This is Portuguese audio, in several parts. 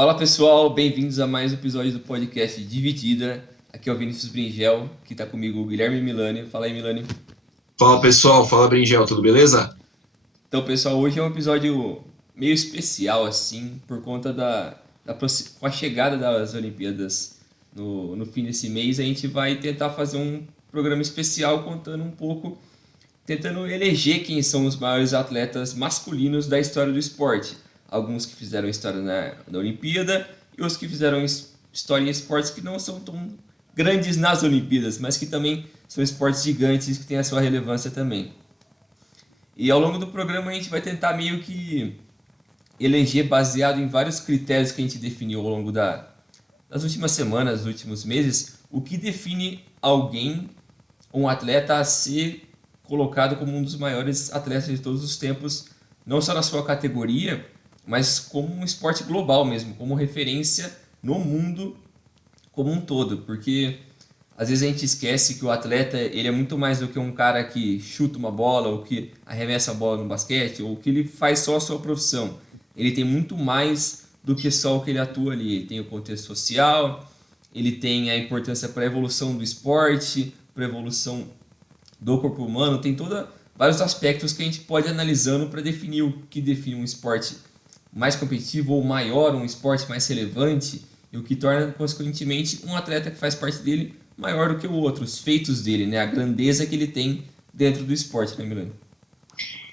Fala pessoal, bem-vindos a mais um episódio do podcast Dividida. Aqui é o Vinícius Bringel, que está comigo o Guilherme Milani. Fala aí, Milani. Fala pessoal, fala Bringel, tudo beleza? Então, pessoal, hoje é um episódio meio especial, assim, por conta com a chegada das Olimpíadas no fim desse mês. A gente vai tentar fazer um programa especial contando um pouco, tentando eleger quem são os maiores atletas masculinos da história do esporte. Alguns que fizeram história na Olimpíada e os que fizeram história em esportes que não são tão grandes nas Olimpíadas, mas que também são esportes gigantes que têm a sua relevância também. E ao longo do programa a gente vai tentar meio que eleger baseado em vários critérios que a gente definiu ao longo das últimas semanas, dos últimos meses, o que define alguém, um atleta, a ser colocado como um dos maiores atletas de todos os tempos, não só na sua categoria, mas como um esporte global mesmo, como referência no mundo como um todo, porque às vezes a gente esquece que o atleta ele é muito mais do que um cara que chuta uma bola, ou que arremessa a bola no basquete, ou que ele faz só a sua profissão. Ele tem muito mais do que só o que ele atua ali. Ele tem o contexto social, ele tem a importância para a evolução do esporte, para a evolução do corpo humano, tem vários aspectos que a gente pode ir analisando para definir o que define um esporte mais competitivo ou maior, um esporte mais relevante, e o que torna, consequentemente, um atleta que faz parte dele maior do que o outro, os feitos dele, né? A grandeza que ele tem dentro do esporte, né, Milano?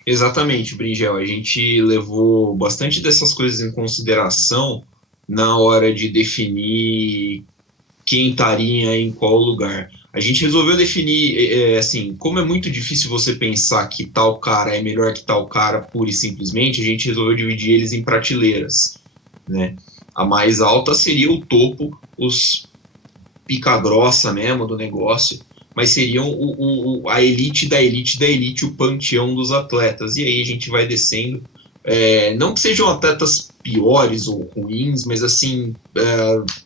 Exatamente, Bringel, a gente levou bastante dessas coisas em consideração na hora de definir quem estaria em qual lugar. A gente resolveu definir, assim, como é muito difícil você pensar que tal cara é melhor que tal cara pura e simplesmente, a gente resolveu dividir eles em prateleiras, né? A mais alta seria o topo, os pica grossa mesmo do negócio, mas seriam a elite da elite da elite, o panteão dos atletas. E aí a gente vai descendo, não que sejam atletas piores ou ruins, mas assim,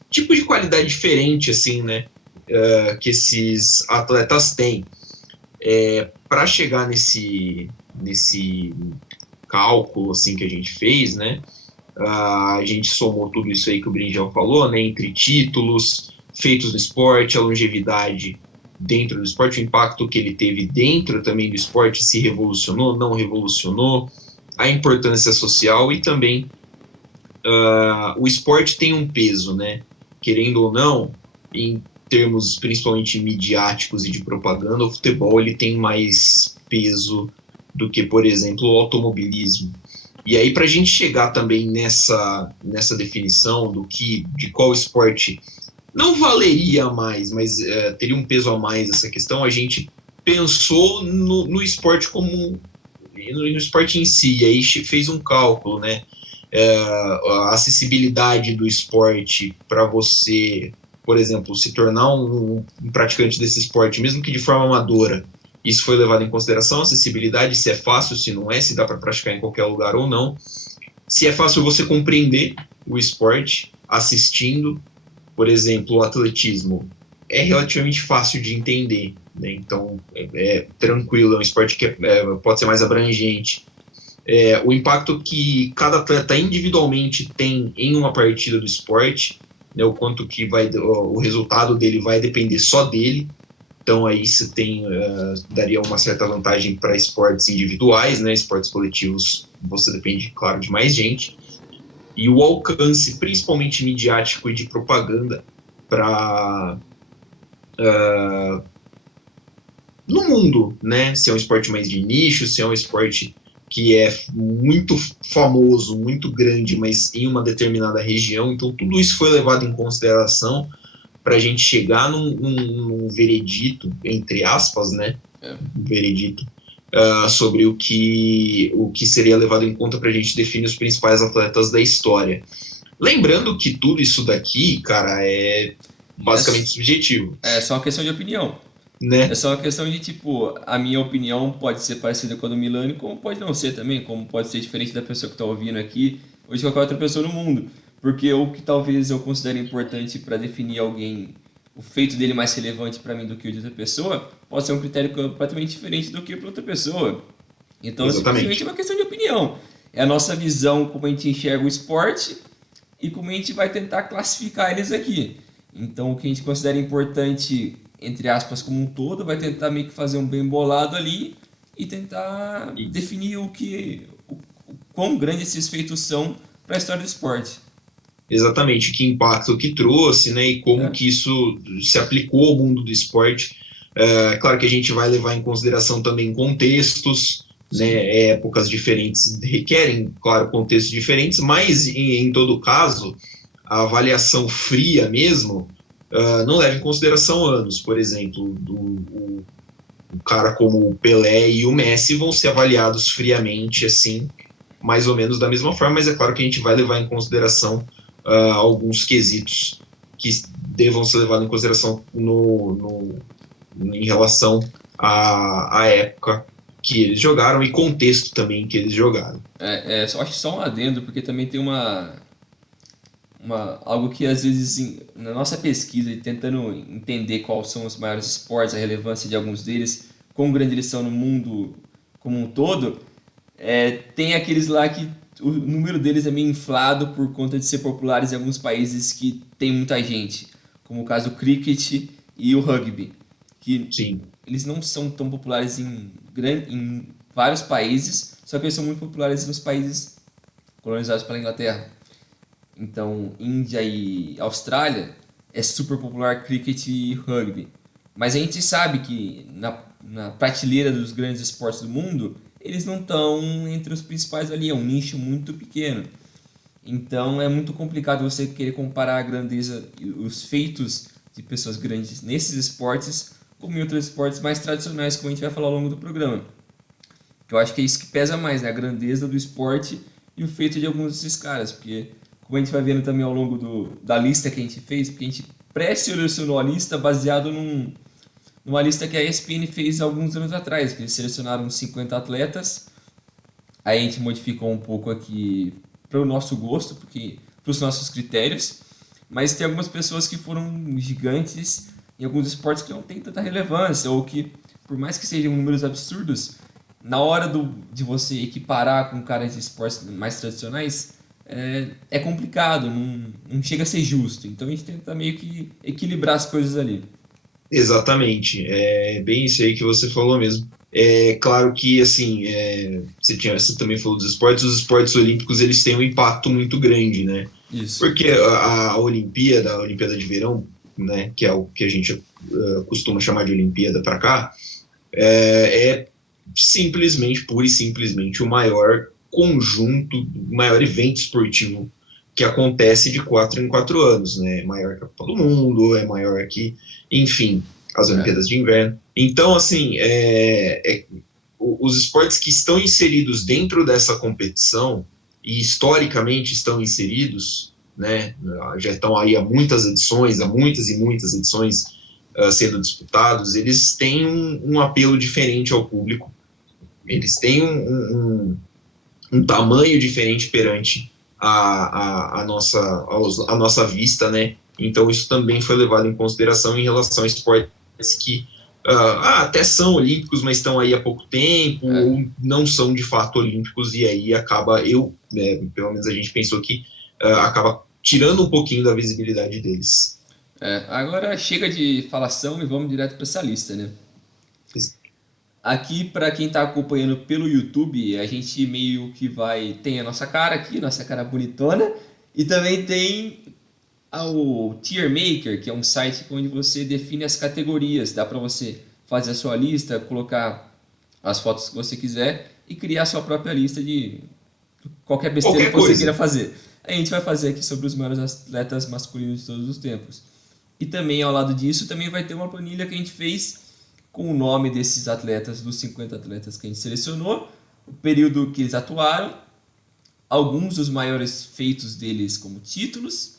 tipo de qualidade diferente, assim, né, que esses atletas têm. Para chegar nesse cálculo assim que a gente fez, né, a gente somou tudo isso aí que o Brinjal falou, né, entre títulos, feitos no esporte, a longevidade dentro do esporte, o impacto que ele teve dentro também do esporte, se revolucionou, não revolucionou, a importância social e também o esporte tem um peso, né? Querendo ou não, em termos principalmente midiáticos e de propaganda, o futebol ele tem mais peso do que, por exemplo, o automobilismo. E aí, para a gente chegar também nessa definição de qual esporte não valeria mais, mas teria um peso a mais essa questão, a gente pensou no esporte no esporte em si, e aí fez um cálculo, né? A acessibilidade do esporte para você, por exemplo, se tornar um praticante desse esporte, mesmo que de forma amadora, isso foi levado em consideração, acessibilidade, se é fácil, se não é, se dá para praticar em qualquer lugar ou não, se é fácil você compreender o esporte assistindo. Por exemplo, o atletismo é relativamente fácil de entender, né? Então é tranquilo, é um esporte que pode ser mais abrangente. O impacto que cada atleta individualmente tem em uma partida do esporte, né, o quanto que o resultado dele vai depender só dele. Então aí se tem daria uma certa vantagem para esportes individuais, né? Esportes coletivos você depende, claro, de mais gente. E o alcance, principalmente midiático e de propaganda, para no mundo, né? Se é um esporte mais de nicho, se é um esporte que é muito famoso, muito grande, mas em uma determinada região. Então tudo isso foi levado em consideração para a gente chegar num veredito, entre aspas, né? Um veredito sobre o que seria levado em conta para a gente definir os principais atletas da história. Lembrando que tudo isso daqui, cara, é basicamente subjetivo. É só uma questão de opinião. Né? É só uma questão de, tipo, a minha opinião pode ser parecida com a do Milani, como pode não ser também, como pode ser diferente da pessoa que está ouvindo aqui, ou de qualquer outra pessoa no mundo. Porque o que talvez eu considere importante para definir alguém, o feito dele mais relevante para mim do que o de outra pessoa, pode ser um critério completamente diferente do que para outra pessoa. Então, simplesmente é Exatamente. uma questão de opinião. É a nossa visão, como a gente enxerga o esporte, e como a gente vai tentar classificar eles aqui. Então, o que a gente considera importante, entre aspas, como um todo, vai tentar meio que fazer um bem bolado ali e tentar E, definir o quão grandes esses feitos são para a história do esporte. exatamente, que impacto que trouxe, né, e como É, que isso se aplicou ao mundo do esporte. É claro que a gente vai levar em consideração também contextos, sim. né, épocas diferentes requerem, claro, contextos diferentes, mas em todo caso, a avaliação fria mesmo não leva em consideração anos. Por exemplo, o cara como o Pelé e o Messi vão ser avaliados friamente, assim, mais ou menos da mesma forma, mas é claro que a gente vai levar em consideração alguns quesitos que devam ser levados em consideração em relação à época que eles jogaram e contexto também que eles jogaram. Acho que só um adendo, porque também tem algo que às vezes na nossa pesquisa e tentando entender quais são os maiores esportes, a relevância de alguns deles, quão grande eles são no mundo como um todo, tem aqueles lá que o número deles é meio inflado por conta de ser populares em alguns países que tem muita gente, como o caso do cricket e o rugby, que Sim, eles não são tão populares em vários países, só que eles são muito populares nos países colonizados pela Inglaterra. Então, Índia e Austrália é super popular cricket e rugby. Mas a gente sabe que na prateleira dos grandes esportes do mundo, eles não estão entre os principais ali, é um nicho muito pequeno. Então é muito complicado você querer comparar a grandeza e os feitos de pessoas grandes nesses esportes como em outros esportes mais tradicionais, como a gente vai falar ao longo do programa. Que eu acho que é isso que pesa mais, né? A grandeza do esporte e o feito de alguns desses caras. Porque, como a gente vai vendo também ao longo da lista que a gente fez, porque a gente pré-selecionou a lista baseado numa lista que a ESPN fez alguns anos atrás, que eles selecionaram 50 atletas. Aí a gente modificou um pouco aqui para o nosso gosto, porque para os nossos critérios. Mas tem algumas pessoas que foram gigantes em alguns esportes que não têm tanta relevância, ou que, por mais que sejam números absurdos, na hora de você equiparar com caras de esportes mais tradicionais, é complicado, não chega a ser justo. Então a gente tenta meio que equilibrar as coisas ali. exatamente. É bem isso aí que você falou mesmo. É claro que, assim, você também falou dos esportes, os esportes olímpicos, eles têm um impacto muito grande, né? Isso. Porque a Olimpíada de Verão, né, que é o que a gente costuma chamar de Olimpíada para cá, é simplesmente, pura e simplesmente, o maior conjunto, o maior evento esportivo que acontece de 4 em 4 anos, né? É maior que a Copa do Mundo, é maior que, enfim, as É, Olimpíadas de Inverno. Então, assim, os esportes que estão inseridos dentro dessa competição e historicamente estão inseridos, né? Já estão aí há muitas edições, há muitas e muitas edições sendo disputados, eles têm um apelo diferente ao público, eles têm um tamanho diferente perante a nossa vista, né? Então isso também foi levado em consideração em relação a esportes que até são olímpicos, mas estão aí há pouco tempo, é. ou não são de fato olímpicos, e aí acaba, pelo menos a gente pensou que acaba tirando um pouquinho da visibilidade deles. Agora chega de falação e vamos direto para essa lista, né? Aqui, para quem está acompanhando pelo YouTube, a gente meio que tem a nossa cara aqui, nossa cara bonitona, e também tem o Tier Maker, que é um site onde você define as categorias. Dá para você fazer a sua lista, colocar as fotos que você quiser e criar a sua própria lista de qualquer besteira que Qualquer você queira coisa. fazer. A gente vai fazer aqui sobre os maiores atletas masculinos de todos os tempos. E também ao lado disso, também vai ter uma planilha que a gente fez com o nome desses atletas, dos 50 atletas que a gente selecionou, o período que eles atuaram, alguns dos maiores feitos deles como títulos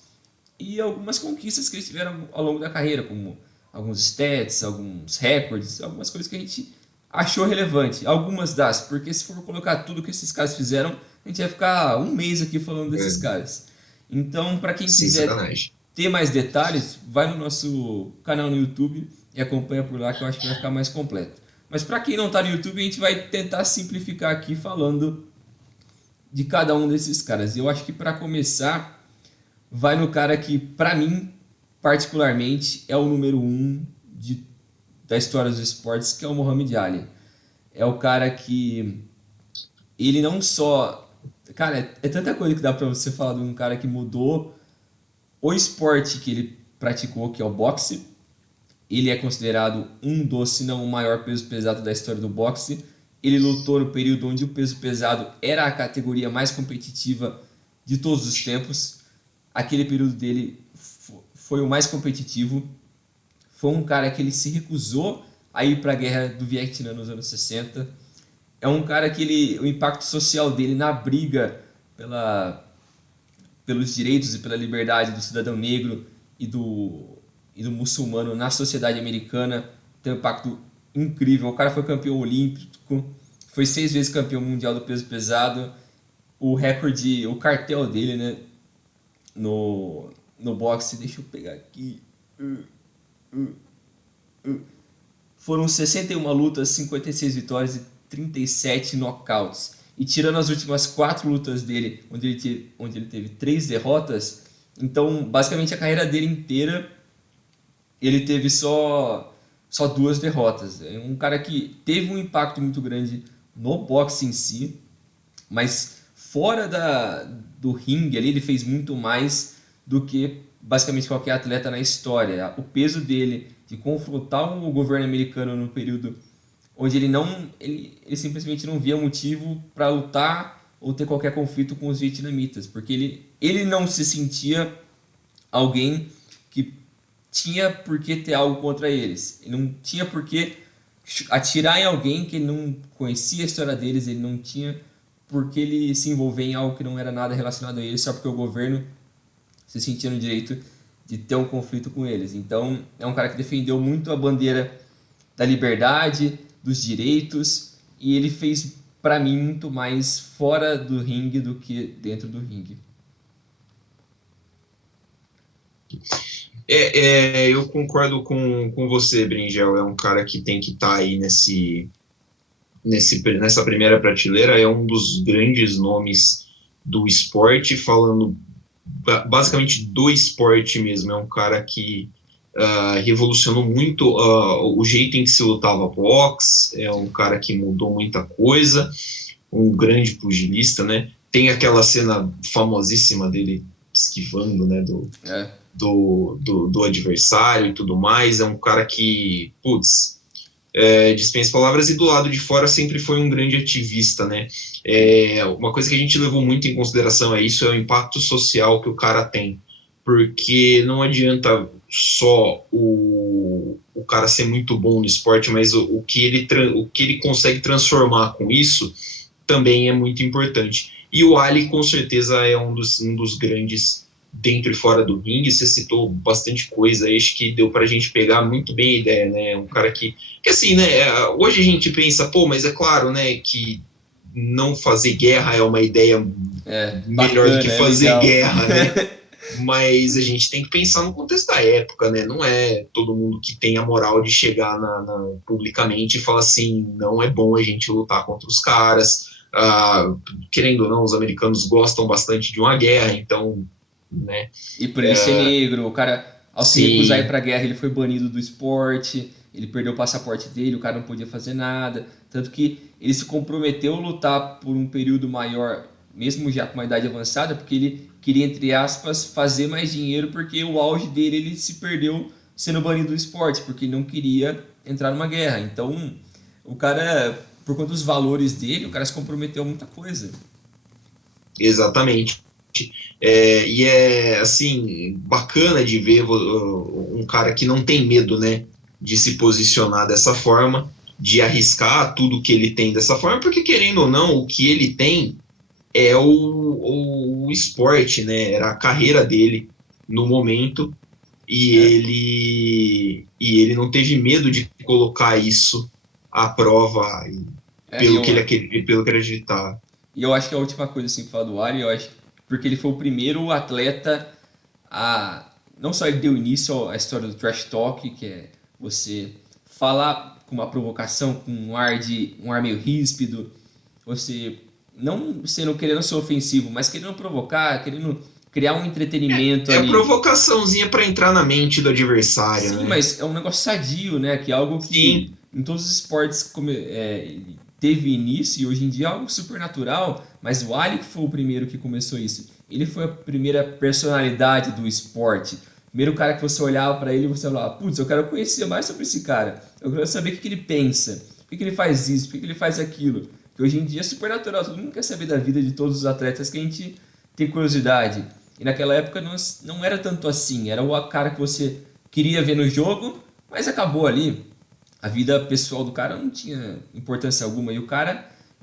e algumas conquistas que eles tiveram ao longo da carreira, como alguns stats, alguns recordes, algumas coisas que a gente achou relevante. Algumas porque se for colocar tudo que esses caras fizeram, a gente vai ficar um mês aqui falando desses caras. Então, para quem Sem quiser sacanagem. ter mais detalhes, vai no nosso canal no YouTube e acompanha por lá que eu acho que vai ficar mais completo. Mas para quem não está no YouTube, a gente vai tentar simplificar aqui falando de cada um desses caras. Eu acho que para começar, vai no cara que, pra mim, particularmente, é o número um da história dos esportes, que é o Muhammad Ali. É o cara que ele não só. Cara, é tanta coisa que dá pra você falar de um cara que mudou o esporte que ele praticou, que é o boxe. Ele é considerado um dos, se não o maior peso pesado da história do boxe. Ele lutou no período onde o peso pesado era a categoria mais competitiva de todos os tempos. Aquele período dele foi o mais competitivo. Foi um cara que ele se recusou a ir para a guerra do Vietnã nos anos 60. É um cara que o impacto social dele na briga pela, pelos direitos e pela liberdade do cidadão negro e do muçulmano na sociedade americana tem um impacto incrível. O cara foi campeão olímpico, foi 6 vezes campeão mundial do peso pesado. O recorde, o cartel dele, né, no boxe, deixa eu pegar aqui. Foram 61 lutas, 56 vitórias e 37 knockouts. E tirando as últimas 4 lutas dele, onde ele teve 3 derrotas, então basicamente a carreira dele inteira ele teve só 2 derrotas. É um cara que teve um impacto muito grande no boxe em si, mas fora do ringue ali ele fez muito mais do que basicamente qualquer atleta na história. O peso dele de confrontar o governo americano no período onde ele simplesmente não via motivo para lutar ou ter qualquer conflito com os vietnamitas, porque ele não se sentia alguém que tinha por que ter algo contra eles. Ele não tinha por que atirar em alguém que ele não conhecia a história deles, ele não tinha por que ele se envolver em algo que não era nada relacionado a eles, só porque o governo se sentia no direito de ter um conflito com eles. Então, é um cara que defendeu muito a bandeira da liberdade, dos direitos, e ele fez, para mim, muito mais fora do ringue do que dentro do ringue. Eu concordo com você, Bringel. É um cara que tem que estar aí nessa primeira prateleira. É um dos grandes nomes do esporte, falando basicamente do esporte mesmo. É um cara que revolucionou muito o jeito em que se lutava boxe. É um cara que mudou muita coisa, um grande pugilista, né? Tem aquela cena famosíssima dele esquivando, né, do adversário e tudo mais. É um cara que, putz, dispensa palavras, e do lado de fora sempre foi um grande ativista, né? Uma coisa que a gente levou muito em consideração é o impacto social que o cara tem, porque não adianta só o cara ser muito bom no esporte, mas o que ele consegue transformar com isso também é muito importante. E o Ali, com certeza, é um dos grandes dentro e fora do ringue. Você citou bastante coisa, acho que deu pra gente pegar muito bem a ideia, né? Um cara que assim, né, hoje a gente pensa, pô, mas é claro, né, que não fazer guerra é uma ideia melhor Bacana, do que fazer legal. guerra, né? Mas a gente tem que pensar no contexto da época, né? Não é todo mundo que tem a moral de chegar publicamente e falar assim, não é bom a gente lutar contra os caras. Querendo ou não, os americanos gostam bastante de uma guerra, então, né? E por ele ser negro, o cara, ao se recusar a ir Sim, pra guerra, ele foi banido do esporte, ele perdeu o passaporte dele, o cara não podia fazer nada. Tanto que ele se comprometeu a lutar por um período maior, mesmo já com uma idade avançada, porque ele queria, entre aspas, fazer mais dinheiro, porque o auge dele ele se perdeu sendo banido do esporte, porque ele não queria entrar numa guerra. Então, o cara, por conta dos valores dele, o cara se comprometeu a muita coisa. exatamente. E é, assim, bacana de ver um cara que não tem medo, né, de se posicionar dessa forma, de arriscar tudo que ele tem dessa forma, porque, querendo ou não, o que ele tem é o esporte, né, era a carreira dele no momento, É, e ele não teve medo de colocar isso à prova é, e eu, pelo que ele acreditava. E eu acho que a última coisa assim pra falar do Ari, eu acho porque ele foi o primeiro atleta a não só ele deu início à história do trash talk, que é você falar com uma provocação, com um ar meio ríspido, você não querendo ser ofensivo, mas querendo provocar, querendo criar um entretenimento É a ali. provocaçãozinha para entrar na mente do adversário, Sim, né? mas é um negócio sadio, né? Que é algo que Sim, em todos os esportes teve início e hoje em dia é algo super natural, mas o Ali que foi o primeiro que começou isso. Ele foi a primeira personalidade do esporte. O primeiro cara que você olhava para ele e você falava, putz, eu quero conhecer mais sobre esse cara. Eu quero saber o que ele pensa, por que ele faz isso, por que ele faz aquilo. Que hoje em dia é super natural, todo mundo quer saber da vida de todos os atletas que a gente tem curiosidade. E naquela época não era tanto assim, era o cara que você queria ver no jogo, mas acabou ali. A vida pessoal do cara não tinha importância alguma. E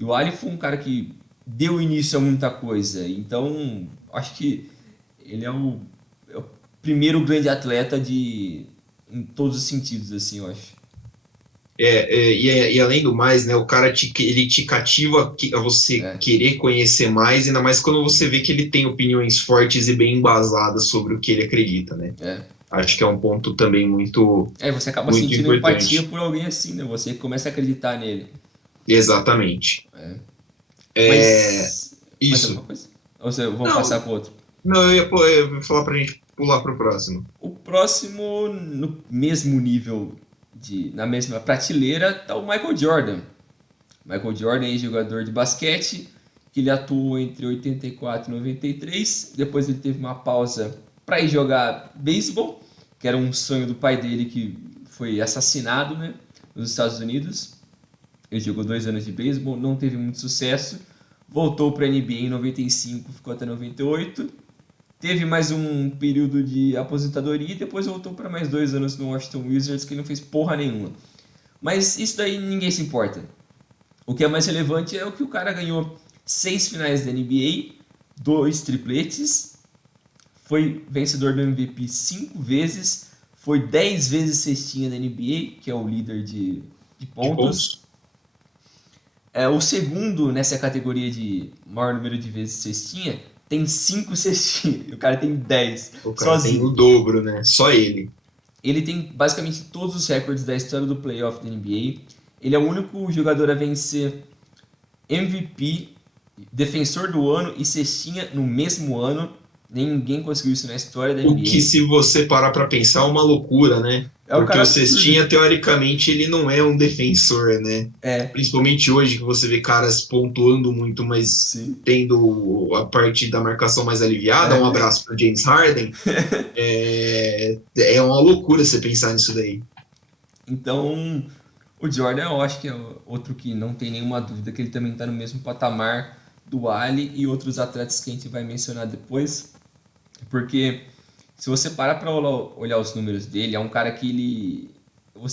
o Ali foi um cara que deu início a muita coisa. Então, acho que ele é o primeiro grande atleta em todos os sentidos, assim, eu acho. e além do mais, né, o cara ele te cativa a você É, querer conhecer mais, ainda mais quando você vê que ele tem opiniões fortes e bem embasadas sobre o que ele acredita, né? é. Acho que é um ponto também muito, Você acaba muito sentindo empatia importante. por alguém assim, né? Você começa a acreditar nele. Exatamente. É. É, Mas. Mais isso. alguma coisa? Ou você, vamos passar Não, para outro? não, eu ia falar pra gente pular pro próximo. O próximo, no mesmo nível, na mesma prateleira, tá o Michael Jordan. Michael Jordan é jogador de basquete, que ele atuou entre 84 e 93. Depois ele teve uma pausa para ir jogar beisebol, que era um sonho do pai dele que foi assassinado, né, nos Estados Unidos. Ele jogou 2 anos de beisebol, não teve muito sucesso. Voltou para a NBA em 95, ficou até 98. Teve mais um período de aposentadoria e depois voltou para mais 2 anos no Washington Wizards, que ele não fez porra nenhuma. Mas isso daí ninguém se importa. O que é mais relevante é o que o cara ganhou 6 finais da NBA, 2 tripletes, foi vencedor do MVP 5 vezes, foi 10 vezes cestinha da NBA, que é o líder de De pontos. pontos? É o segundo nessa categoria de maior número de vezes cestinha, tem 5 cestinhas, e o cara tem 10 O cara tem o sozinho. dobro, né? Só ele. Ele tem basicamente todos os recordes da história do playoff da NBA. Ele é o único jogador a vencer MVP, defensor do ano e cestinha no mesmo ano. Ninguém conseguiu isso na história da O que, NBA. se você parar para pensar, é uma loucura, né? É um Porque cara o absurdo. Cestinha, teoricamente, ele não é um defensor, né? É, Principalmente hoje, que você vê caras pontuando muito, mas sim. tendo a parte da marcação mais aliviada. Um É. abraço para James Harden. É uma loucura você pensar nisso daí. Então, o Jordan eu acho que é outro que não tem nenhuma dúvida que ele também está no mesmo patamar do Ali e outros atletas que a gente vai mencionar depois. Porque se você parar para olhar os números dele, é um cara que ele. Eu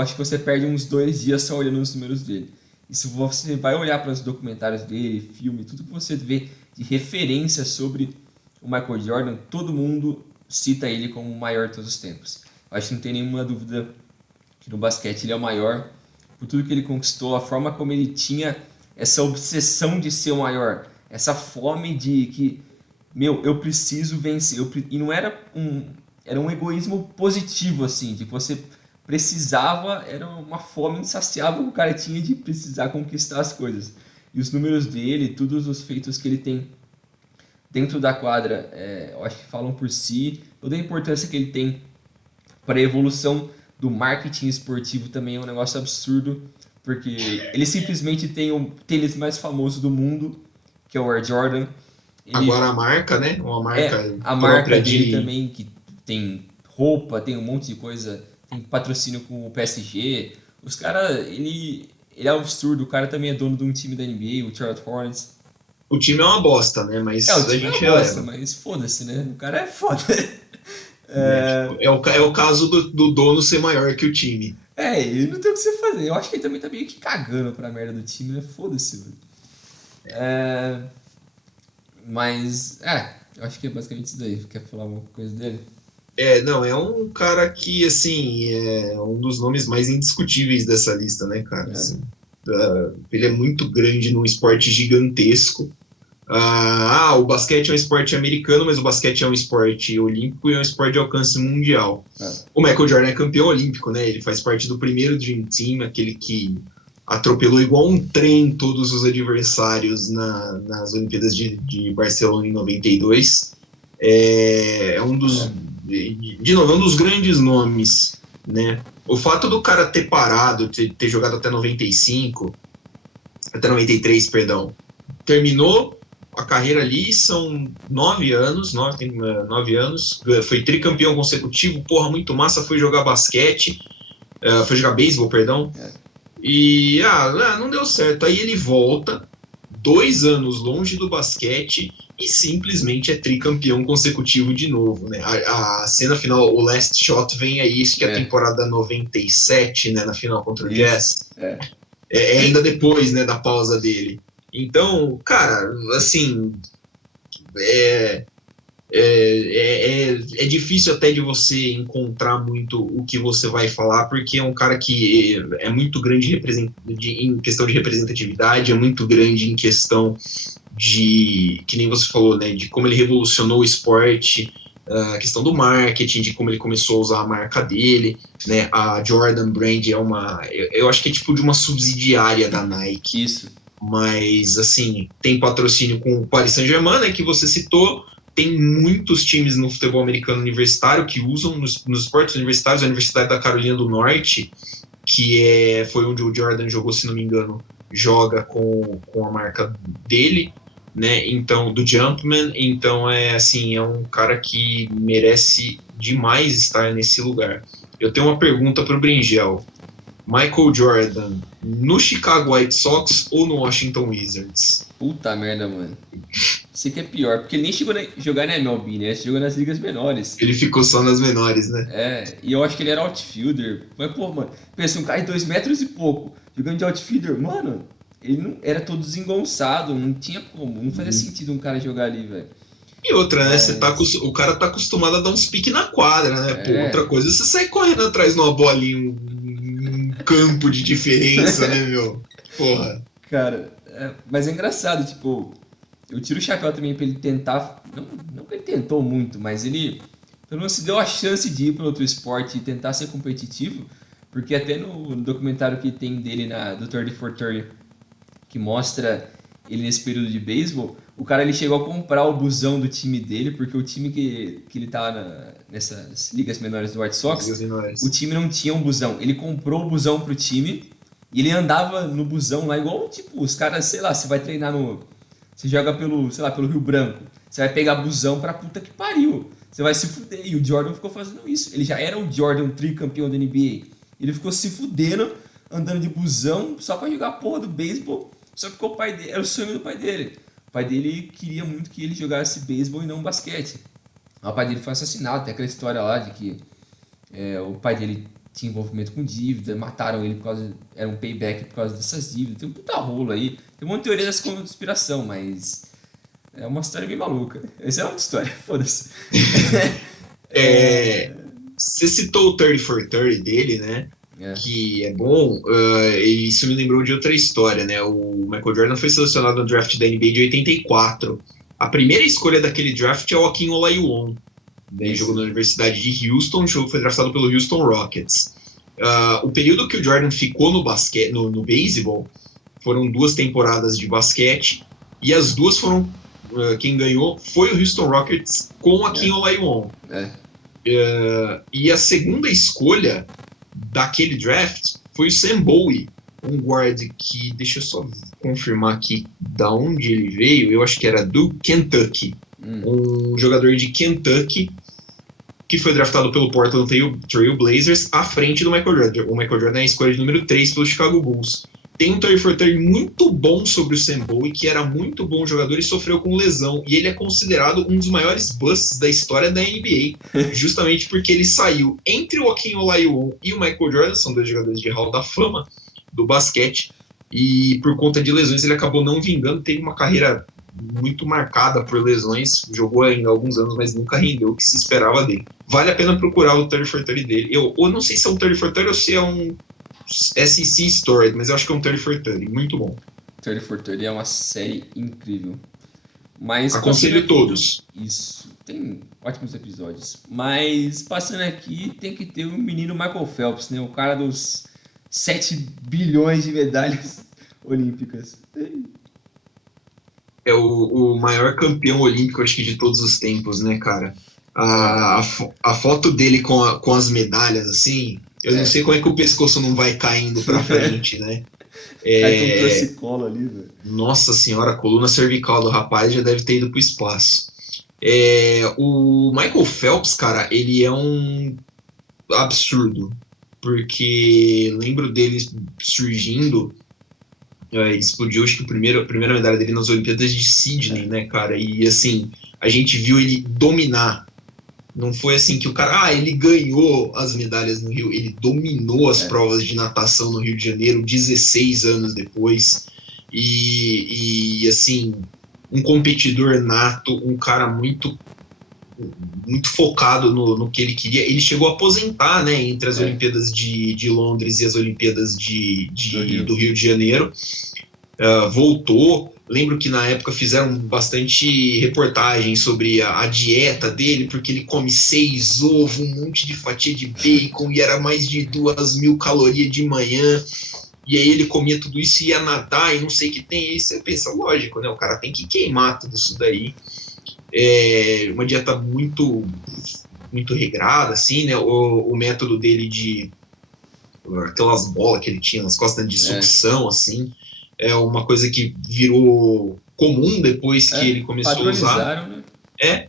acho que você perde uns 2 dias só olhando os números dele. E se você vai olhar para os documentários dele, filme, tudo que você vê de referência sobre o Michael Jordan, todo mundo cita ele como o maior de todos os tempos. Eu acho que não tem nenhuma dúvida que no basquete ele é o maior por tudo que ele conquistou, a forma como ele tinha essa obsessão de ser o maior, essa fome de que meu, eu preciso vencer. E não era era um egoísmo positivo, assim, de que você precisava, era uma fome insaciável que o cara tinha de precisar conquistar as coisas. E os números dele, todos os feitos que ele tem dentro da quadra, eu acho que falam por si. Toda a importância que ele tem para a evolução do marketing esportivo também é um negócio absurdo, porque ele simplesmente tem o tênis mais famoso do mundo, que é o Air Jordan. Ele Agora a marca, né? Uma marca a marca própria dele de. também, que tem roupa, tem um monte de coisa, tem patrocínio com o PSG. Os caras, ele é absurdo, o cara também é dono de um time da NBA, o Charlotte Hornets. O time é uma bosta, né? O Mas a time é uma gente bosta, releva. mas foda-se, né? O cara é foda. Né? Tipo, é o caso do dono ser maior que o time. Ele não tem o que você fazer. Eu acho que ele também tá meio que cagando pra merda do time, né? Foda-se, mano. É, mas, eu acho que é basicamente isso daí. Quer falar alguma coisa dele? Não, é um cara que, assim, é um dos nomes mais indiscutíveis dessa lista, né, cara? É. Assim, ele é muito grande num esporte gigantesco. O basquete é um esporte americano, mas o basquete é um esporte olímpico e é um esporte de alcance mundial. É. O Michael Jordan é campeão olímpico, né? Ele faz parte do primeiro Dream Team, aquele que atropelou igual um trem todos os adversários nas Olimpíadas de Barcelona em 92. É um dos, de novo, é um dos grandes nomes, né? O fato do cara ter parado, ter jogado até 95, até 93, perdão, terminou a carreira ali, são 9 anos, 9 anos, foi tricampeão consecutivo, porra, muito massa, foi jogar basquete, foi jogar beisebol, perdão, e não deu certo. Aí ele volta, 2 anos longe do basquete e simplesmente é tricampeão consecutivo de novo, né? A cena final, o last shot vem aí, isso que é a temporada 97, né, na final contra o Jazz. É ainda depois, né, da pausa dele. Então, cara, assim, é difícil até de você encontrar muito o que você vai falar, porque é um cara que é muito grande em questão de representatividade, é muito grande em questão de, que nem você falou, né, de como ele revolucionou o esporte, a questão do marketing, de como ele começou a usar a marca dele, né, a Jordan Brand eu acho que é tipo de uma subsidiária da Nike. Isso. Mas, assim, tem patrocínio com o Paris Saint-Germain, né, que você citou, tem muitos times no futebol americano universitário que usam nos esportes universitários, a Universidade da Carolina do Norte, que foi onde o Jordan jogou, se não me engano, joga com a marca dele, né, então, do Jumpman, então é um cara que merece demais estar nesse lugar. Eu tenho uma pergunta para o Bringel. Michael Jordan no Chicago White Sox ou no Washington Wizards? Puta merda, mano. Isso aqui é pior, porque ele nem chegou a jogar na MLB, né? Ele jogou nas ligas menores. Ele ficou só nas menores, né? E eu acho que ele era outfielder. Mas, pô, mano, pensa, um cara de 2 metros e pouco, jogando de outfielder, mano, ele não era todo desengonçado, não tinha como, não fazia sentido um cara jogar ali, velho. E outra, né? O cara tá acostumado a dar uns piques na quadra, né? Pô, outra coisa é você sair correndo atrás de uma bolinha, um campo de diferença, né, meu? Porra. Cara, mas é engraçado, tipo, eu tiro o chapéu também pra ele tentar, não que ele tentou muito, mas ele pelo menos se deu a chance de ir para outro esporte e tentar ser competitivo, porque até no documentário que tem dele do 30 for 30, que mostra ele nesse período de beisebol, o cara ele chegou a comprar o busão do time dele, porque o time que ele tava nessas ligas menores do White Sox, o time não tinha um busão. Ele comprou o busão pro time e ele andava no busão lá igual, tipo, os caras, sei lá, você vai treinar você joga pelo Rio Branco, você vai pegar busão pra puta que pariu. Você vai se fuder. E o Jordan ficou fazendo isso. Ele já era o Jordan tricampeão da NBA. Ele ficou se fudendo, andando de busão, só pra jogar a porra do beisebol. Só porque o pai dele, era o sonho do pai dele. O pai dele queria muito que ele jogasse beisebol e não basquete. O pai dele foi assassinado. Tem aquela história lá de que o pai dele tinha envolvimento com dívida, mataram ele por causa. Era um payback por causa dessas dívidas. Tem um puta rolo aí. Tem uma teoria dessa conspiração, mas é uma história bem maluca. Essa é outra história, foda-se. Você citou o 30 for 30 dele, né? Que é bom, e isso me lembrou de outra história, né? O Michael Jordan foi selecionado no draft da NBA de 84. A primeira escolha daquele draft é o Akin Olajuwon. Ele jogou na Universidade de Houston, foi draftado pelo Houston Rockets. O período que o Jordan ficou no basquete, no beisebol, foram 2 temporadas de basquete, e as 2 foram quem ganhou foi o Houston Rockets com a Akin Olajuwon. E a segunda escolha daquele draft foi o Sam Bowie, um guard que, deixa eu só confirmar aqui da onde ele veio, eu acho que era do Kentucky, um jogador de Kentucky que foi draftado pelo Portland Trail Blazers à frente do Michael Jordan. O Michael Jordan é a escolha de número 3 pelo Chicago Bulls. Tem um 30 for 30 muito bom sobre o Sam Bowie, que era muito bom jogador e sofreu com lesão. E ele é considerado um dos maiores busts da história da NBA, justamente porque ele saiu entre o Akin Olajuwon e o Michael Jordan, são 2 jogadores de Hall da Fama do basquete, e por conta de lesões ele acabou não vingando, teve uma carreira muito marcada por lesões, jogou ainda alguns anos, mas nunca rendeu o que se esperava dele. Vale a pena procurar o 30 for 30 dele. Eu não sei se é um 30 for 30 ou se é um SEC Story, mas eu acho que é um 30 for 30, muito bom. 30 for 30 é uma série incrível. Mas aconselho todos. Isso, tem ótimos episódios. Mas passando aqui, tem que ter o menino Michael Phelps, né? O cara dos 7 bilhões de medalhas olímpicas. É o maior campeão olímpico, acho que de todos os tempos, né, cara? A foto dele com as medalhas, assim, eu não sei como é que o pescoço não vai caindo pra frente, né? Cai tem um torcicolo ali, velho. Nossa senhora, a coluna cervical do rapaz já deve ter ido pro espaço. O Michael Phelps, cara, ele é um absurdo, porque lembro dele surgindo, ele explodiu, acho que a primeira medalha dele nas Olimpíadas de Sydney, né, cara, e assim, a gente viu ele dominar, não foi assim que o cara, ele ganhou as medalhas no Rio, ele dominou as provas de natação no Rio de Janeiro 16 anos depois, e assim, um competidor nato, um cara muito focado no que ele queria. Ele chegou a aposentar, né, entre as Olimpíadas de Londres e as Olimpíadas do Rio de Janeiro. Voltou. Lembro que na época fizeram bastante reportagem sobre a dieta dele, porque ele come 6 ovos, um monte de fatia de bacon, e era mais de 2.000 calorias de manhã. E aí ele comia tudo isso e ia nadar e não sei o que tem. Aí você pensa, lógico, né? O cara tem que queimar tudo isso daí. Uma dieta muito regrada, assim, né? O método dele de aquelas bolas que ele tinha nas costas de sucção, assim, é uma coisa que virou comum depois que ele começou a usar. Né?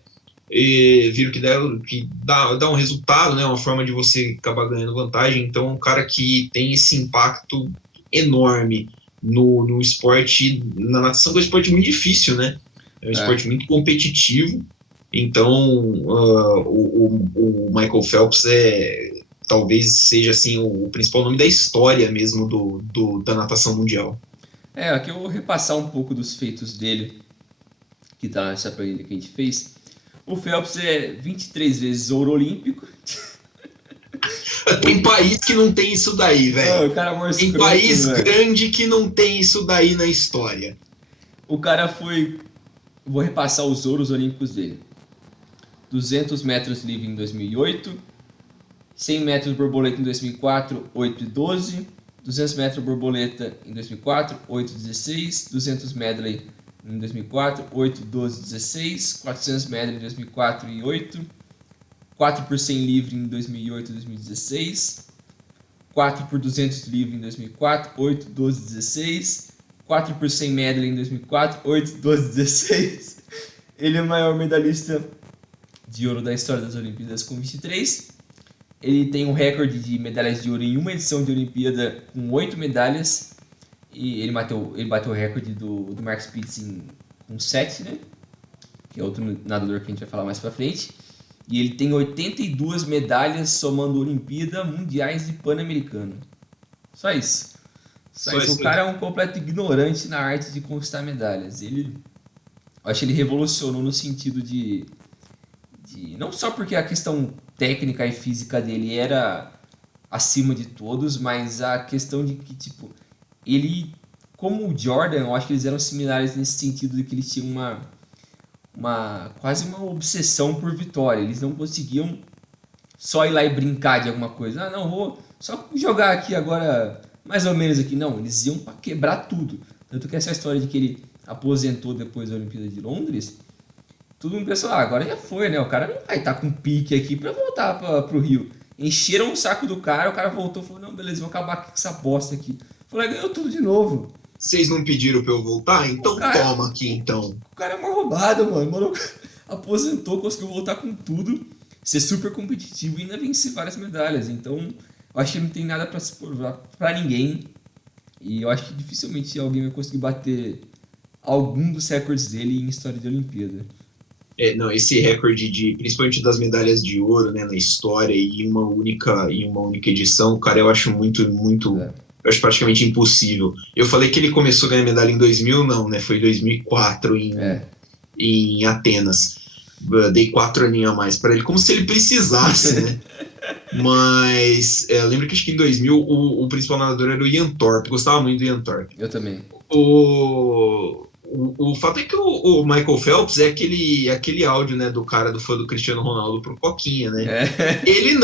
Viram que dá um resultado, né? Uma forma de você acabar ganhando vantagem. Então, um cara que tem esse impacto enorme no esporte, na natação, que é um esporte muito difícil, né? É um esporte muito competitivo. Então, o Michael Phelps talvez seja assim, o principal nome da história mesmo da natação mundial. Aqui eu vou repassar um pouco dos feitos dele, que tá nessa planilha que a gente fez. O Phelps é 23 vezes ouro olímpico. Tem país que não tem isso daí, velho. Tem país grande que não tem isso daí na história. O cara foi... Vou repassar os ouros olímpicos dele. 200 metros livre em 2008. 100 metros borboleta em 2004, 8 e 12. 200 metros borboleta em 2004, 8 e 16. 200 medley em 2004, 8, 12, 16. 400 medley em 2004 e 8. 4 por 100 livre em 2008 e 2016. 4 por 200 livre em 2004, 8, 12, 16. 4 por 100 medley em 2004, 8, 12, 16. Ele é o maior medalhista de ouro da história das Olimpíadas com 23. Ele tem um recorde de medalhas de ouro em uma edição de Olimpíada com 8 medalhas. E ele bateu o recorde do Mark Spitz com 7, né? Que é outro nadador que a gente vai falar mais pra frente. E ele tem 82 medalhas somando Olimpíada, Mundiais e Pan-Americano. Só isso. O cara é um completo ignorante na arte de conquistar medalhas. Eu acho que ele revolucionou no sentido de... Não só porque a questão técnica e física dele era acima de todos, mas a questão de que, tipo, ele, como o Jordan, eu acho que eles eram similares nesse sentido de que eles tinham quase uma obsessão por vitória. Eles não conseguiam só ir lá e brincar de alguma coisa. Não, vou só jogar aqui agora, mais ou menos aqui. Não, eles iam para quebrar tudo. Tanto que essa história de que ele aposentou depois da Olimpíada de Londres, todo mundo pensou, agora já foi, né? O cara não vai estar com pique aqui para voltar pro Rio. Encheram o saco do cara, o cara voltou e falou, não, beleza, vamos acabar com essa bosta aqui. Falou, ganhou tudo de novo. Vocês não pediram pra eu voltar? Então toma aqui, então. O cara é mal roubado, mano. O maluco aposentou, conseguiu voltar com tudo, ser super competitivo e ainda vencer várias medalhas. Então, eu acho que não tem nada pra se provar pra ninguém. E eu acho que dificilmente alguém vai conseguir bater algum dos recordes dele em história de Olimpíada. Não, esse recorde principalmente das medalhas de ouro, né, na história e em uma única edição, cara, eu acho muito eu acho praticamente impossível. Eu falei que ele começou a ganhar medalha em 2000, não, né? Foi em 2004 em Atenas. Dei 4 aninhos a mais para ele, como se ele precisasse, né? Mas lembro que acho que em 2000 o principal nadador era o Ian Thorpe. Gostava muito do Ian Thorpe. Eu também. O fato é que o Michael Phelps é aquele áudio, né, do cara do fã do Cristiano Ronaldo pro Coquinha, né? Ele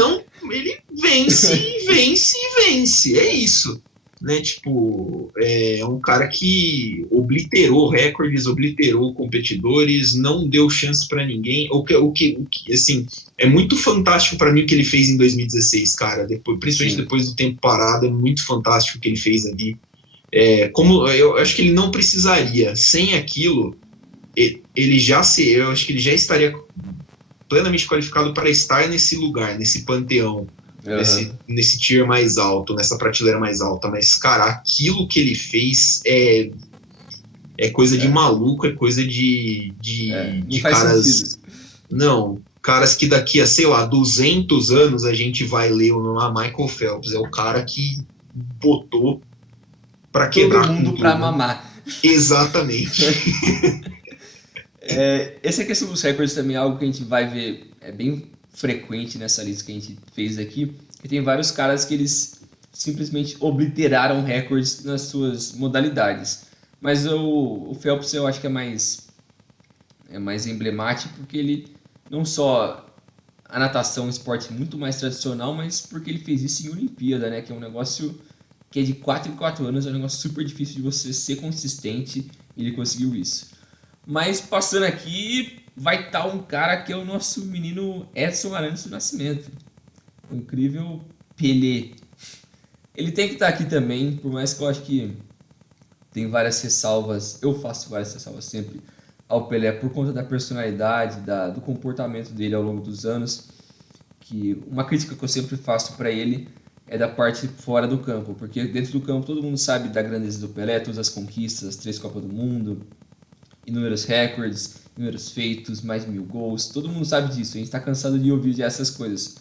vence, vence, vence. É isso. né? Tipo, é um cara que obliterou recordes, obliterou competidores, não deu chance para ninguém. Assim, é muito fantástico para mim o que ele fez em 2016, cara. Principalmente Sim. depois do tempo parado, é muito fantástico o que ele fez ali. Como eu acho que ele não precisaria, sem aquilo, eu acho que ele já estaria plenamente qualificado para estar nesse lugar, nesse panteão, nesse tier mais alto, nessa prateleira mais alta. Mas, cara, aquilo que ele fez é coisa de maluco, é coisa Não de faz caras. sentido. Não, caras que daqui a, sei lá, 200 anos a gente vai ler o nome Michael Phelps. É o cara que botou para Todo quebrar com mundo pra tudo. mamar. Exatamente. Essa questão dos recordes também é algo que a gente vai ver, é bem frequente nessa lista que a gente fez aqui, que tem vários caras que eles simplesmente obliteraram recordes nas suas modalidades. Mas o Phelps eu acho que é mais emblemático porque ele não só a natação é um esporte muito mais tradicional, mas porque ele fez isso em Olimpíada, né? Que é um negócio que é de 4 em 4 anos, é um negócio super difícil de você ser consistente e ele conseguiu isso. Mas passando aqui, vai estar um cara que é o nosso menino Edson Arantes do Nascimento. O incrível Pelé. Ele tem que estar aqui também, por mais que eu acho que tem várias ressalvas, eu faço várias ressalvas sempre ao Pelé por conta da personalidade, do comportamento dele ao longo dos anos, que uma crítica que eu sempre faço para ele é da parte fora do campo, porque dentro do campo todo mundo sabe da grandeza do Pelé, todas as conquistas, as 3 Copas do Mundo, inúmeros recordes, inúmeros feitos, mais de 1000 gols, todo mundo sabe disso, a gente está cansado de ouvir essas coisas.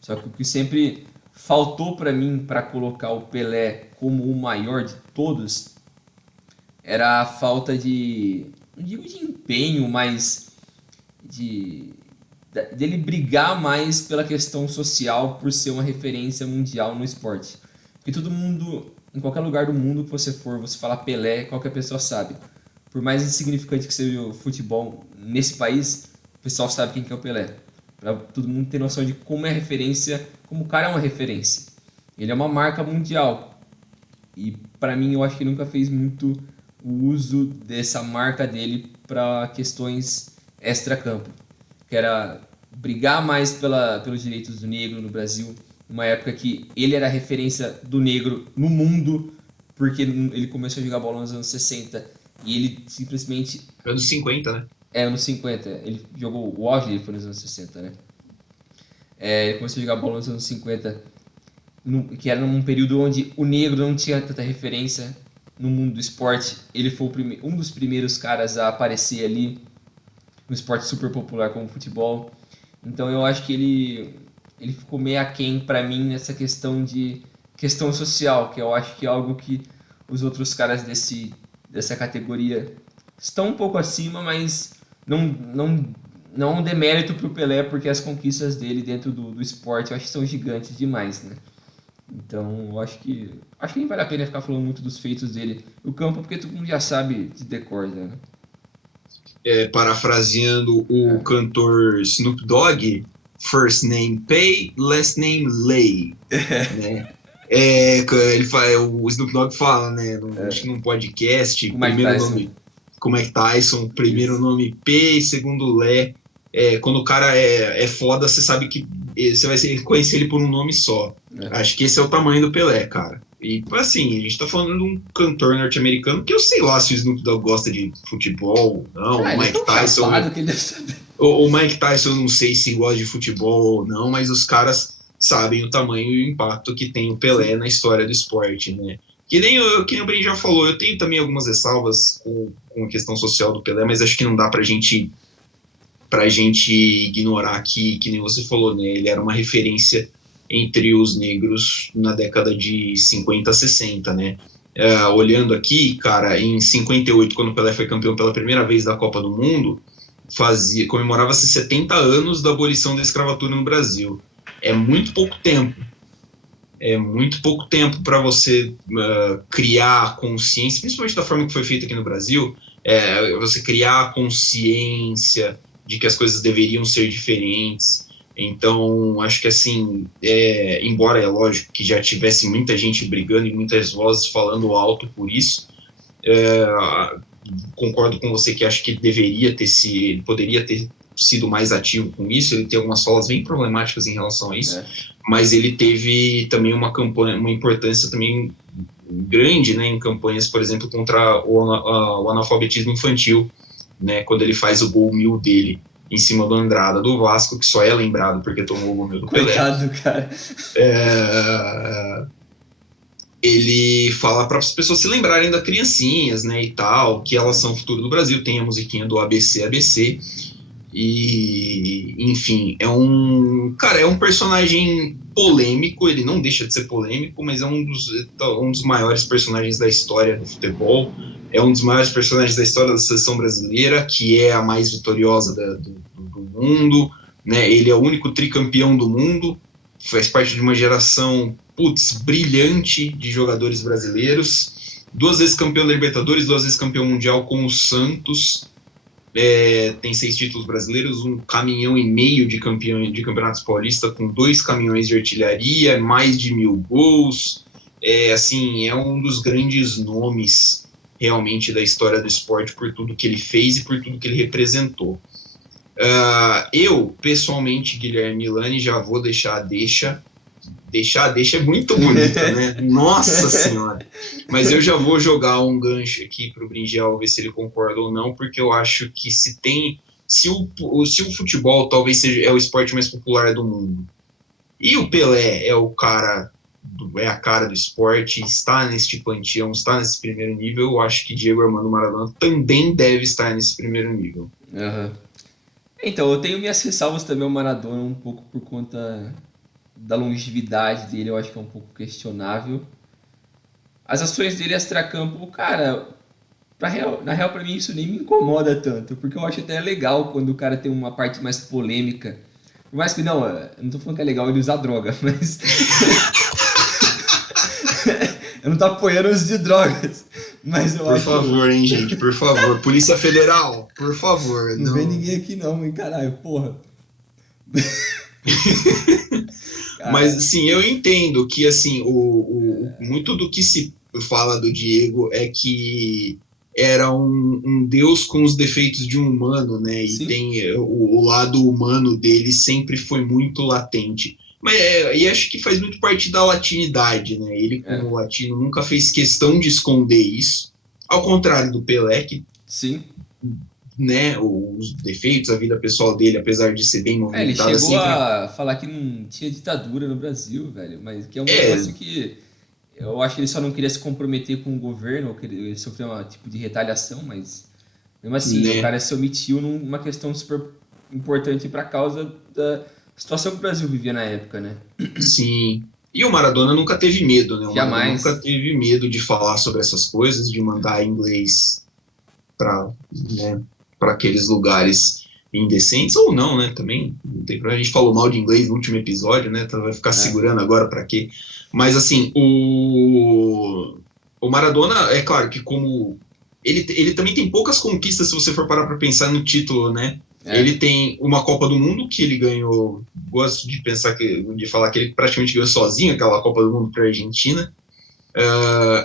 Só que o que sempre faltou para mim para colocar o Pelé como o maior de todos era a falta de, não digo de empenho, mas dele brigar mais pela questão social por ser uma referência mundial no esporte. Porque todo mundo, em qualquer lugar do mundo que você for, você falar Pelé, qualquer pessoa sabe. Por mais insignificante que seja o futebol nesse país, o pessoal sabe quem que é o Pelé. Pra todo mundo ter noção de como é referência, como o cara é uma referência. Ele é uma marca mundial. E para mim eu acho que ele nunca fez muito o uso dessa marca dele para questões extra-campo. Que era brigar mais pelos direitos do negro no Brasil, numa época que ele era a referência do negro no mundo, porque ele começou a jogar bola nos anos 60 e ele simplesmente... Anos 50, né? Anos 50. Ele jogou o auge, ele foi nos anos 60, né? Ele começou a jogar bola nos anos 50, que era num período onde o negro não tinha tanta referência no mundo do esporte. Ele foi um dos primeiros caras a aparecer ali no esporte super popular como o futebol. Então eu acho que ele ficou meio aquém para mim nessa questão social, que eu acho que é algo que os outros caras dessa categoria estão um pouco acima, mas não um demérito pro Pelé, porque as conquistas dele dentro do esporte eu acho que são gigantes demais, né? Então eu acho que nem vale a pena ficar falando muito dos feitos dele no campo, porque todo mundo já sabe de decor, né? Parafraseando o cantor Snoop Dogg, first name Pay, last name Lay. Né? O Snoop Dogg fala, né? Acho que num podcast, primeiro nome com Mike Tyson, primeiro Isso. Nome P, segundo Lé. Quando o cara é foda, você sabe que você vai conhecer ele por um nome só. Acho que esse é o tamanho do Pelé, cara. E assim, a gente tá falando de um cantor norte-americano que eu sei lá se o Snoop Dogg gosta de futebol ou não. O Mike Tyson. O Mike Tyson, eu não sei se gosta de futebol ou não, mas os caras sabem o tamanho e o impacto que tem o Pelé na história do esporte, né? Que nem o Brin já falou, eu tenho também algumas ressalvas com a questão social do Pelé, mas acho que não dá pra gente ignorar aqui, que nem você falou, né? Ele era uma referência entre os negros na década de 50, 60, né? Olhando aqui, cara, em 58, quando o Pelé foi campeão pela primeira vez da Copa do Mundo, comemorava-se 70 anos da abolição da escravatura no Brasil. É muito pouco tempo. É muito pouco tempo para você criar consciência, principalmente da forma que foi feita aqui no Brasil, você criar a consciência de que as coisas deveriam ser diferentes. Então, acho que assim, embora é lógico que já tivesse muita gente brigando e muitas vozes falando alto por isso, concordo com você que acho que poderia ter sido mais ativo com isso. Ele tem algumas falas bem problemáticas em relação a isso, mas ele teve também uma importância também grande, né, em campanhas, por exemplo, contra o analfabetismo infantil, né, quando ele faz o gol 1000 dele em cima do Andrada do Vasco, que só é lembrado porque tomou o gol 1000 do Pelé. Coitado, cara. Ele fala para as pessoas se lembrarem das criancinhas, né, e tal, que elas são o futuro do Brasil. Tem a musiquinha do ABC, ABC, e, enfim, é um personagem polêmico. Ele não deixa de ser polêmico, mas é um dos maiores personagens da história do futebol, é um dos maiores personagens da história da seleção brasileira, que é a mais vitoriosa do mundo, né? Ele é o único tricampeão do mundo, faz parte de uma geração brilhante de jogadores brasileiros, 2 vezes campeão da Libertadores, 2 vezes campeão mundial com o Santos, tem 6 títulos brasileiros, 1,5 caminhão de campeonatos paulistas, com 2 caminhões de artilharia, mais de 1000 gols, assim, é um dos grandes nomes realmente da história do esporte por tudo que ele fez e por tudo que ele representou. Eu, pessoalmente, Guilherme Milani, já vou deixar a deixa é muito bonita, né? Nossa Senhora! Mas eu já vou jogar um gancho aqui para o Bringel ver se ele concorda ou não, porque eu acho que se o futebol talvez seja o esporte mais popular do mundo, e o Pelé é a cara do esporte, está neste panteão, está nesse primeiro nível, eu acho que Diego Armando Maradona também deve estar nesse primeiro nível. Uhum. Então, eu tenho minhas ressalvas também ao Maradona, um pouco por conta da longevidade dele, eu acho que é um pouco questionável. As ações dele extracampo, cara, na real pra mim isso nem me incomoda tanto, porque eu acho até legal quando o cara tem uma parte mais polêmica. Por mais que não, eu não tô falando que é legal ele usar droga, mas eu não tô apoiando o uso de drogas, mas eu acho... Por favor, hein, gente, por favor. Polícia Federal, por favor. Não vem ninguém aqui não, hein, caralho, porra. Mas, assim, eu entendo que, assim, muito do que se fala do Diego é que era um deus com os defeitos de um humano, né? E tem o lado humano dele sempre foi muito latente. Mas e acho que faz muito parte da latinidade, né? Ele, como latino, nunca fez questão de esconder isso. Ao contrário do Pelé, que... Sim. Né, os defeitos, a vida pessoal dele, apesar de ser bem movimentada. Ele chegou a falar que não tinha ditadura no Brasil, velho, mas que é um negócio que eu acho que ele só não queria se comprometer com o governo, ou que ele sofreu um tipo de retaliação, mas mesmo assim, né? O cara se omitiu numa questão super importante para a causa da situação que o Brasil vivia na época, né? Sim. E o Maradona nunca teve medo, né? O Jamais. Maradona nunca teve medo de falar sobre essas coisas, de mandar inglês para, né, para aqueles lugares indecentes, ou não, né? Também não tem problema. A gente falou mal de inglês no último episódio, né? Então vai ficar segurando agora para quê? Mas assim, o Maradona, é claro que como ele também tem poucas conquistas, se você for parar para pensar no título, né? Ele tem uma Copa do Mundo que ele ganhou. Gosto de falar que ele praticamente ganhou sozinho aquela Copa do Mundo para a Argentina.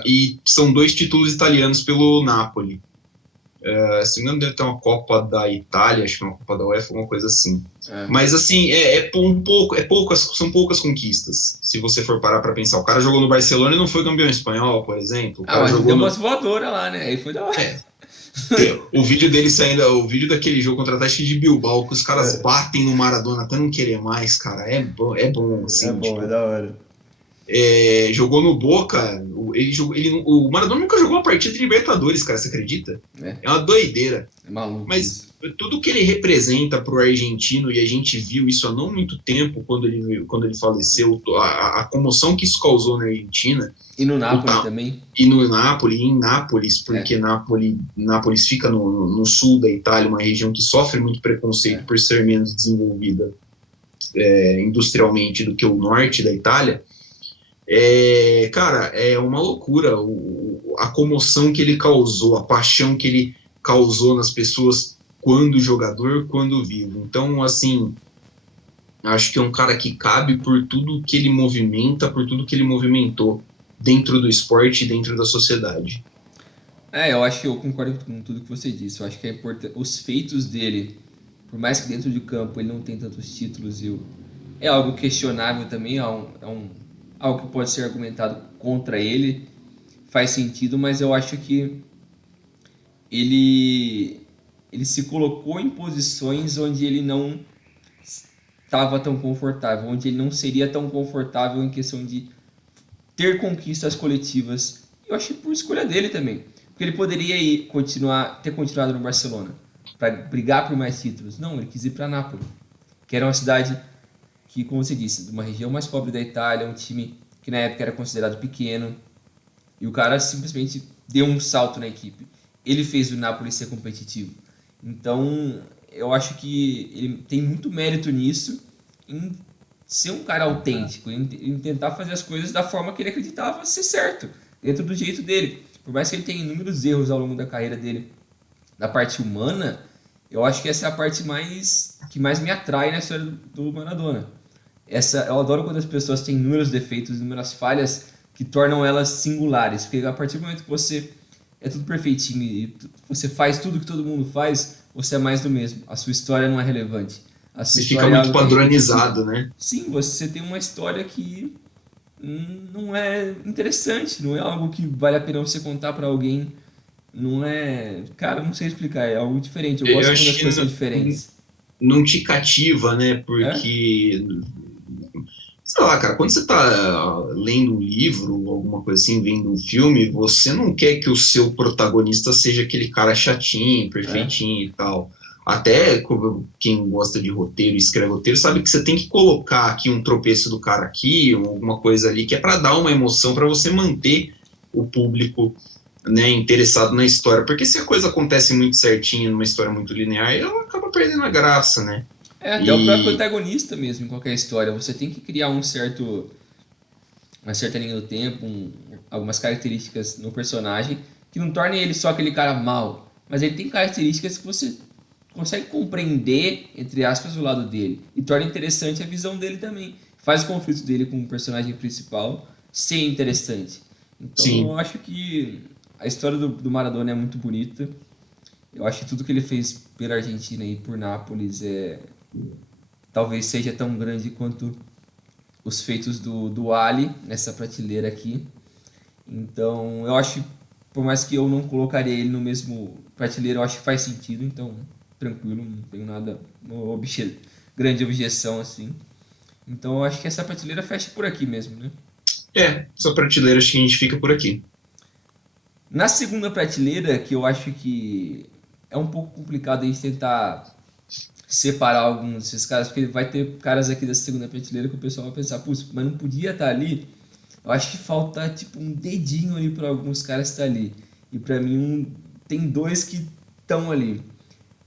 E são 2 títulos italianos pelo Napoli. Se não me engano, deve ter uma Copa da Itália, acho que é uma Copa da UEFA, alguma coisa assim. Mas assim, são poucas conquistas, se você for parar para pensar. O cara jogou no Barcelona e não foi campeão espanhol, por exemplo. O cara jogou deu umas voadoras lá, né? Aí foi da hora. O vídeo dele saindo, o vídeo daquele jogo contra a Atlético de Bilbao, que os caras batem no Maradona até não querer mais, cara. É bom assim. É da hora. Jogou no Boca, o Maradona nunca jogou uma partida de Libertadores, cara, você acredita? É uma doideira. É maluco. Mas tudo que ele representa pro argentino, e a gente viu isso há não muito tempo, quando ele faleceu, a comoção que isso causou na Argentina. E no Nápoles também. E no Nápoles, em Nápoles, porque Nápoles fica no sul da Itália, uma região que sofre muito preconceito por ser menos desenvolvida industrialmente do que o norte da Itália. Cara, é uma loucura a comoção que ele causou, a paixão que ele causou nas pessoas quando jogador, quando vivo. Então, assim, Acho que é um cara que cabe por tudo que ele movimenta, por tudo que ele movimentou dentro do esporte e dentro da sociedade. Eu acho que eu concordo com tudo que você disse. Eu acho que é importante. Os feitos dele, por mais que dentro de campo ele não tenha tantos títulos, é algo questionável também, algo que pode ser argumentado contra ele, faz sentido, mas eu acho que ele, ele se colocou em posições onde ele não estava tão confortável, onde ele não seria tão confortável em questão de ter conquistas coletivas. Eu acho que por escolha dele também. Porque ele poderia ter continuado no Barcelona para brigar por mais títulos. Não, ele quis ir para Nápoles, que era uma cidade que, como você disse, de uma região mais pobre da Itália, um time que na época era considerado pequeno, e o cara simplesmente deu um salto na equipe. Ele fez o Napoli ser competitivo. Então, eu acho que ele tem muito mérito nisso, em ser um cara autêntico, em tentar fazer as coisas da forma que ele acreditava ser certo, dentro do jeito dele. Por mais que ele tenha inúmeros erros ao longo da carreira dele, da parte humana, eu acho que essa é a parte que mais me atrai na história do Maradona. Eu adoro quando as pessoas têm inúmeros defeitos, inúmeras falhas que tornam elas singulares, porque a partir do momento que você é tudo perfeitinho e você faz tudo que todo mundo faz, você é mais do mesmo. A sua história não é relevante. A sua Você fica história é muito algo que é repetitivo. padronizado, né? Sim, você tem uma história que não é interessante, não é algo que vale a pena você contar para alguém. Não é. Cara, não sei explicar, é algo diferente. Eu Eu gosto quando acho as que coisas são diferentes. não te cativa, né? É? Porque, sei lá, cara, quando você tá lendo um livro ou alguma coisa assim, vendo um filme, você não quer que o seu protagonista seja aquele cara chatinho, É? perfeitinho e tal. Até quem gosta de roteiro, escreve roteiro, sabe que você tem que colocar aqui um tropeço do cara aqui, ou alguma coisa ali, que é para dar uma emoção, para você manter o público, né, interessado na história. Porque se a coisa acontece muito certinho numa história muito linear, ela acaba perdendo a graça, né? Até o próprio E protagonista mesmo, em qualquer história. Você tem que criar uma certa linha do tempo, algumas características no personagem que não tornem ele só aquele cara mau. Mas ele tem características que você consegue compreender, entre aspas, o lado dele. E torna interessante a visão dele também. Faz o conflito dele com o personagem principal ser interessante. Então eu sim, acho que a história do Maradona é muito bonita. Eu acho que tudo que ele fez pela Argentina e por Nápoles talvez seja tão grande quanto os feitos do Ali nessa prateleira aqui. Então, eu acho, por mais que eu não colocaria ele no mesmo prateleira, eu acho que faz sentido. Então, tranquilo, não tenho nada, grande objeção assim. Então, eu acho que essa prateleira fecha por aqui mesmo, né? essa prateleira acho que a gente fica por aqui. Na segunda prateleira, que eu acho que é um pouco complicado a gente tentar separar alguns desses caras, porque vai ter caras aqui da segunda prateleira que o pessoal vai pensar, putz, mas não podia estar ali. Eu acho que falta tipo um dedinho ali para alguns caras estar ali. E para mim tem dois que estão ali.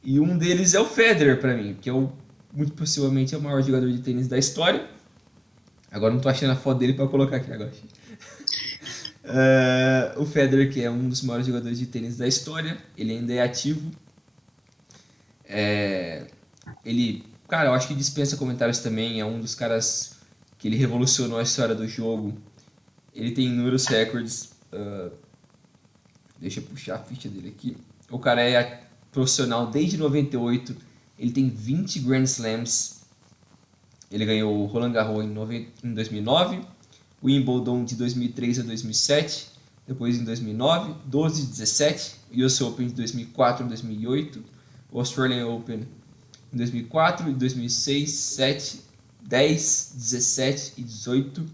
E um deles é o Federer para mim, que muito possivelmente é o maior jogador de tênis da história. Agora não tô achando a foto dele para colocar aqui agora. O Federer, que é um dos maiores jogadores de tênis da história, ele ainda é ativo. Ele, cara, eu acho que dispensa comentários também. É um dos caras que ele revolucionou a história do jogo. Ele tem inúmeros recordes. Deixa eu puxar a ficha dele aqui. O cara é profissional desde 98. Ele tem 20 Grand Slams. Ele ganhou o Roland Garros em 2009, o Wimbledon de 2003 a 2007, depois em 2009, 12 e 17, o US Open de 2004 a 2008, o Australian Open em 2004, 2006, 7, 10, 17 e 18.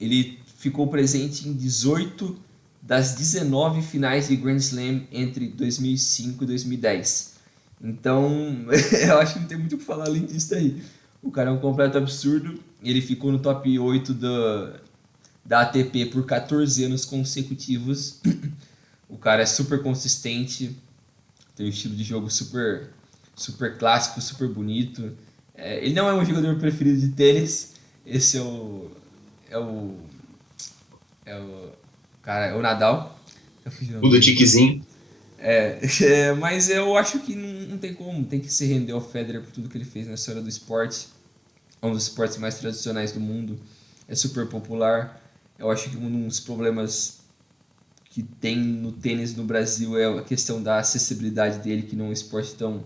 Ele ficou presente em 18 das 19 finais de Grand Slam entre 2005 e 2010. Então, eu acho que não tem muito o que falar além disso daí. O cara é um completo absurdo. Ele ficou no top 8 da ATP por 14 anos consecutivos. O cara é super consistente, tem um estilo de jogo super clássico, super bonito. Ele não é um jogador preferido de tênis. Esse é o, é o cara, é o Nadal. Eu fugi o nome Tudo dele. tiquezinho. Mas eu acho que não tem como, tem que se render ao Federer por tudo que ele fez na história do esporte. é um dos esportes mais tradicionais do mundo, é super popular. Eu acho que um dos problemas que tem no tênis no Brasil é a questão da acessibilidade dele, que não é um esporte tão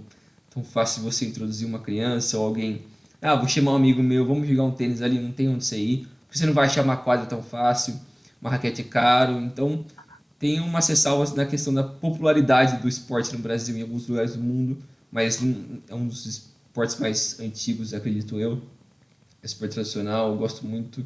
fácil de você introduzir uma criança ou alguém. Ah, vou chamar um amigo meu, vamos jogar um tênis ali, não tem onde você ir. Você não vai achar uma quadra tão fácil, uma raquete é caro, então tem umas ressalvas na questão da popularidade do esporte no Brasil em alguns lugares do mundo, mas é um dos esportes mais antigos, acredito eu. É esporte tradicional, eu gosto muito.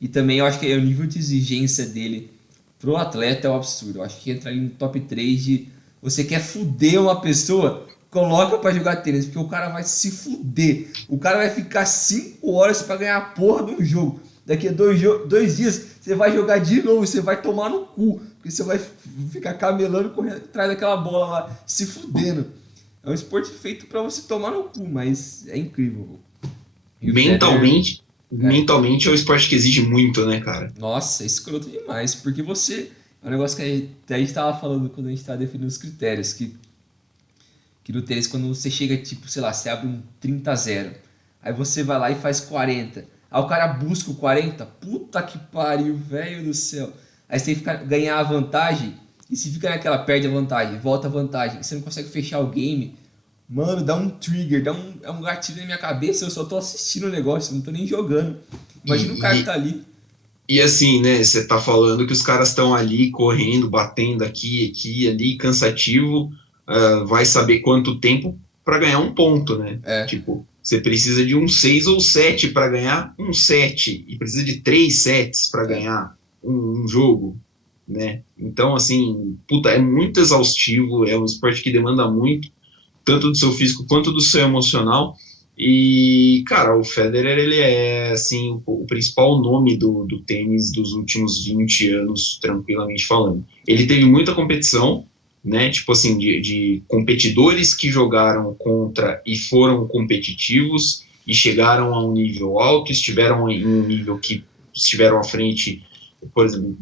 E também eu acho que o nível de exigência dele pro atleta é um absurdo. Eu acho que entra ali no top 3 de você quer fuder uma pessoa, coloca pra jogar tênis, porque o cara vai se fuder. O cara vai ficar 5 horas pra ganhar a porra de um jogo. Daqui a 2 dias você vai jogar de novo, você vai tomar no cu, porque você vai ficar camelando correndo atrás daquela bola lá, se fudendo. É um esporte feito pra você tomar no cu, mas é incrível. E o Federer, Mentalmente, é, mentalmente é um esporte que exige muito, né, cara? nossa, é escroto demais, porque você. É um negócio que a gente tava falando quando a gente tava definindo os critérios, que no tênis, quando você chega, tipo, sei lá, você abre um 30-0, aí você vai lá e faz 40. Aí o cara busca o 40, puta que pariu, velho do céu. Aí você tem que ganhar a vantagem, e se fica naquela, perde a vantagem, volta a vantagem, e você não consegue fechar o game, mano, dá um trigger, é um gatilho na minha cabeça, eu só tô assistindo o negócio, não tô nem jogando. Imagina o cara que E, tá ali. e assim, né, você tá falando que os caras estão ali correndo, batendo aqui, ali, cansativo, vai saber quanto tempo para ganhar um ponto, né? É, Tipo, você precisa de um 6 ou 7 para ganhar um set, e precisa de 3 sets para é. ganhar um jogo, né? Então, assim, puta, é muito exaustivo, é um esporte que demanda muito, tanto do seu físico quanto do seu emocional. E, cara, o Federer, ele é, assim, o principal nome do tênis dos últimos 20 anos, tranquilamente falando. Ele teve muita competição, né, tipo assim, de competidores que jogaram contra e foram competitivos e chegaram a um nível alto, estiveram em um nível que estiveram à frente, por exemplo,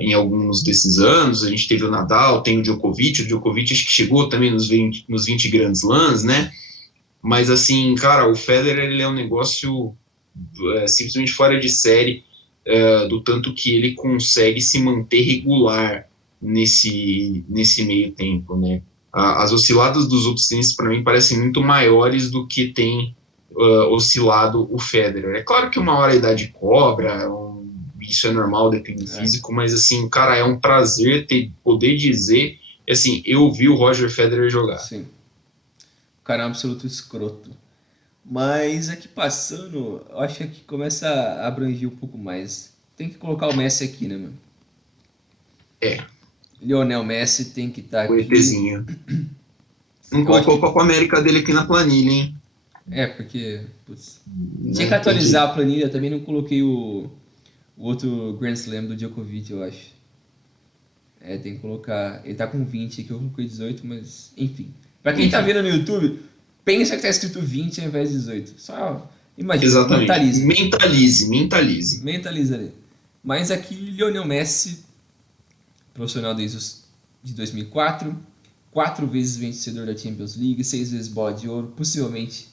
em alguns desses anos. A gente teve o Nadal, tem o Djokovic acho que chegou também nos 20 Grand Slams, né? Mas assim, cara, o Federer, ele é um negócio simplesmente fora de série, do tanto que ele consegue se manter regular nesse meio tempo, né? As osciladas dos outros tênis, para mim, parecem muito maiores do que tem oscilado o Federer. É claro que uma hora a idade cobra, isso é normal, depende do É, físico, mas assim, cara, é um prazer poder dizer, assim, eu vi o Roger Federer jogar. sim. O cara é um absoluto escroto. Mas aqui passando, eu acho que aqui começa a abranger um pouco mais. Tem que colocar o Messi aqui, né, mano? É, Lionel Messi tem que estar o aqui. ETzinho. Não Eu acho colocou o que. Copa América dele aqui na planilha, hein? É, porque. Putz, tinha que Né? Tem atualizar que. a planilha, também não coloquei o outro Grand Slam do Djokovic, eu acho. É, tem que colocar. Ele tá com 20 aqui, eu coloquei 18, mas. Enfim. Pra quem tá Enfim, vendo no YouTube, pensa que tá escrito 20 ao invés de 18. Só imagina, exatamente. mentaliza. Mentalize, mentalize. Mentaliza ali. Mas aqui, Lionel Messi, profissional desde de 2004, 4 vezes vencedor da Champions League, 6 vezes bola de ouro, possivelmente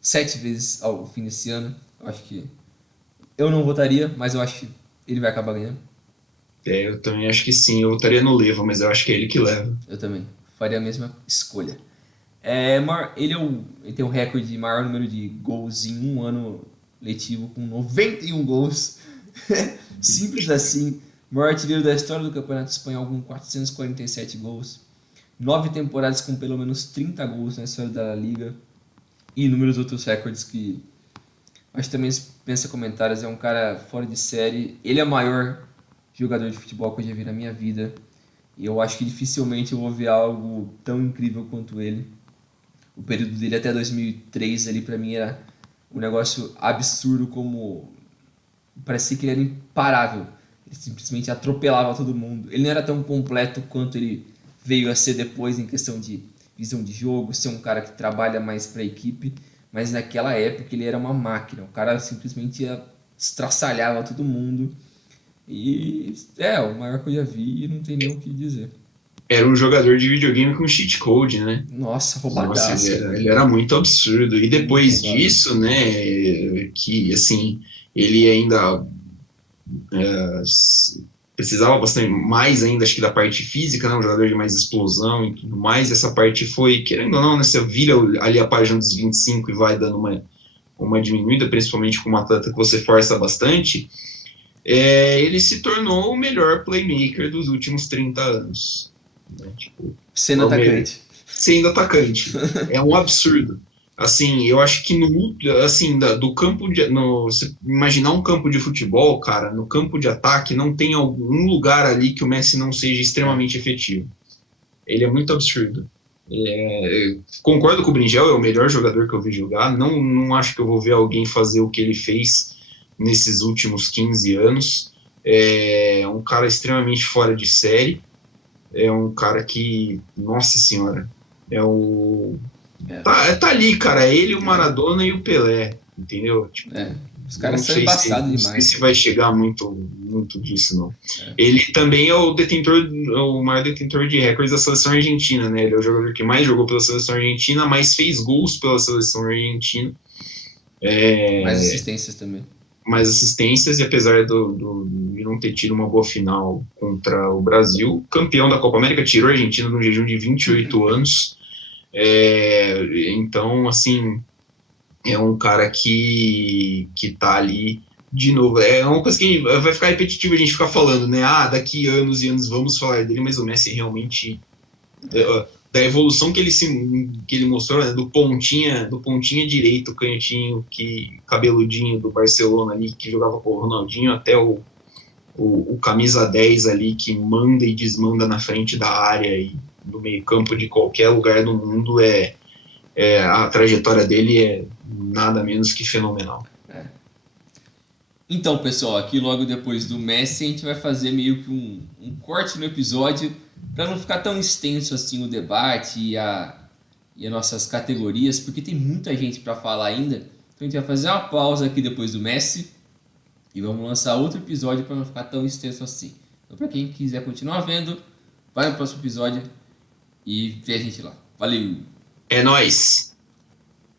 7 vezes ao fim desse ano. Eu acho que eu não votaria, mas eu acho que ele vai acabar ganhando. Eu também acho que sim. Eu votaria no Leva, mas eu acho que é ele que leva. Eu também faria a mesma escolha. Ele tem o recorde de maior número de gols em um ano letivo, com 91 gols. Simples assim. Maior artilheiro da história do Campeonato Espanhol, com 447 gols. 9 temporadas com pelo menos 30 gols na história da Liga. E inúmeros outros recordes que acho que também pensa comentários. É um cara fora de série. Ele é o maior jogador de futebol que eu já vi na minha vida. E eu acho que dificilmente eu vou ver algo tão incrível quanto ele. O período dele até 2003 ali pra mim era um negócio absurdo, como parecia que ele era imparável. Ele simplesmente atropelava todo mundo. Ele não era tão completo quanto ele veio a ser depois em questão de visão de jogo, ser um cara que trabalha mais para a equipe, mas naquela época ele era uma máquina. O cara simplesmente estraçalhava todo mundo. E é o maior que eu já vi e não tem nem o que dizer. Era um jogador de videogame com cheat code, né? Nossa, Nossa, roubadaço. ele era muito absurdo. E Muito depois roubado. disso, né, que assim, ele ainda precisava bastante mais ainda, acho que da parte física, né, um jogador de mais explosão e tudo mais. Essa parte foi, querendo ou não, né, você vira ali a página dos 25 e vai dando uma diminuída, principalmente com um atleta que você força bastante. Ele se tornou o melhor playmaker dos últimos 30 anos. Né? Tipo, Sendo atacante. sendo atacante. É um absurdo. Assim, eu acho que assim, do campo de, se imaginar um campo de futebol, cara, no campo de ataque não tem algum lugar ali que o Messi não seja É. extremamente efetivo. Ele é muito absurdo. Concordo com o Bringel, é o melhor jogador que eu vi jogar. Não acho que eu vou ver alguém fazer o que ele fez nesses últimos 15 anos. É um cara extremamente fora de série. É um cara que, nossa senhora, é o. É. Tá ali, cara. É ele, o É. Maradona e o Pelé, entendeu? Tipo, Os caras não são sei se, embaçados não sei se demais. vai chegar muito disso, não. É. Ele também é o maior detentor de recordes da seleção argentina, né? Ele é o jogador que mais jogou pela seleção argentina, mais fez gols pela seleção argentina. Mais assistências também. Mais assistências, e apesar de não ter tido uma boa final contra o Brasil, campeão da Copa América, tirou a Argentina de um jejum de 28 anos. Então, assim, é um cara que tá ali de novo. É uma coisa que vai ficar repetitivo a gente ficar falando, né? Daqui anos e anos vamos falar dele, mas o Messi realmente da evolução que ele mostrou, né? do pontinha direito, canhotinho, cabeludinho do Barcelona ali, que jogava com o Ronaldinho, até o camisa 10 ali, que manda e desmanda na frente da área e no meio campo de qualquer lugar do mundo. A trajetória dele é nada menos que fenomenal. Então, pessoal, aqui logo depois do Messi, a gente vai fazer meio que um corte no episódio para não ficar tão extenso assim o debate e as nossas categorias, porque tem muita gente para falar ainda. Então a gente vai fazer uma pausa aqui depois do Messi e vamos lançar outro episódio para não ficar tão extenso assim. Então, para quem quiser continuar vendo, vai no próximo episódio e vê a gente lá. Valeu! É nóis!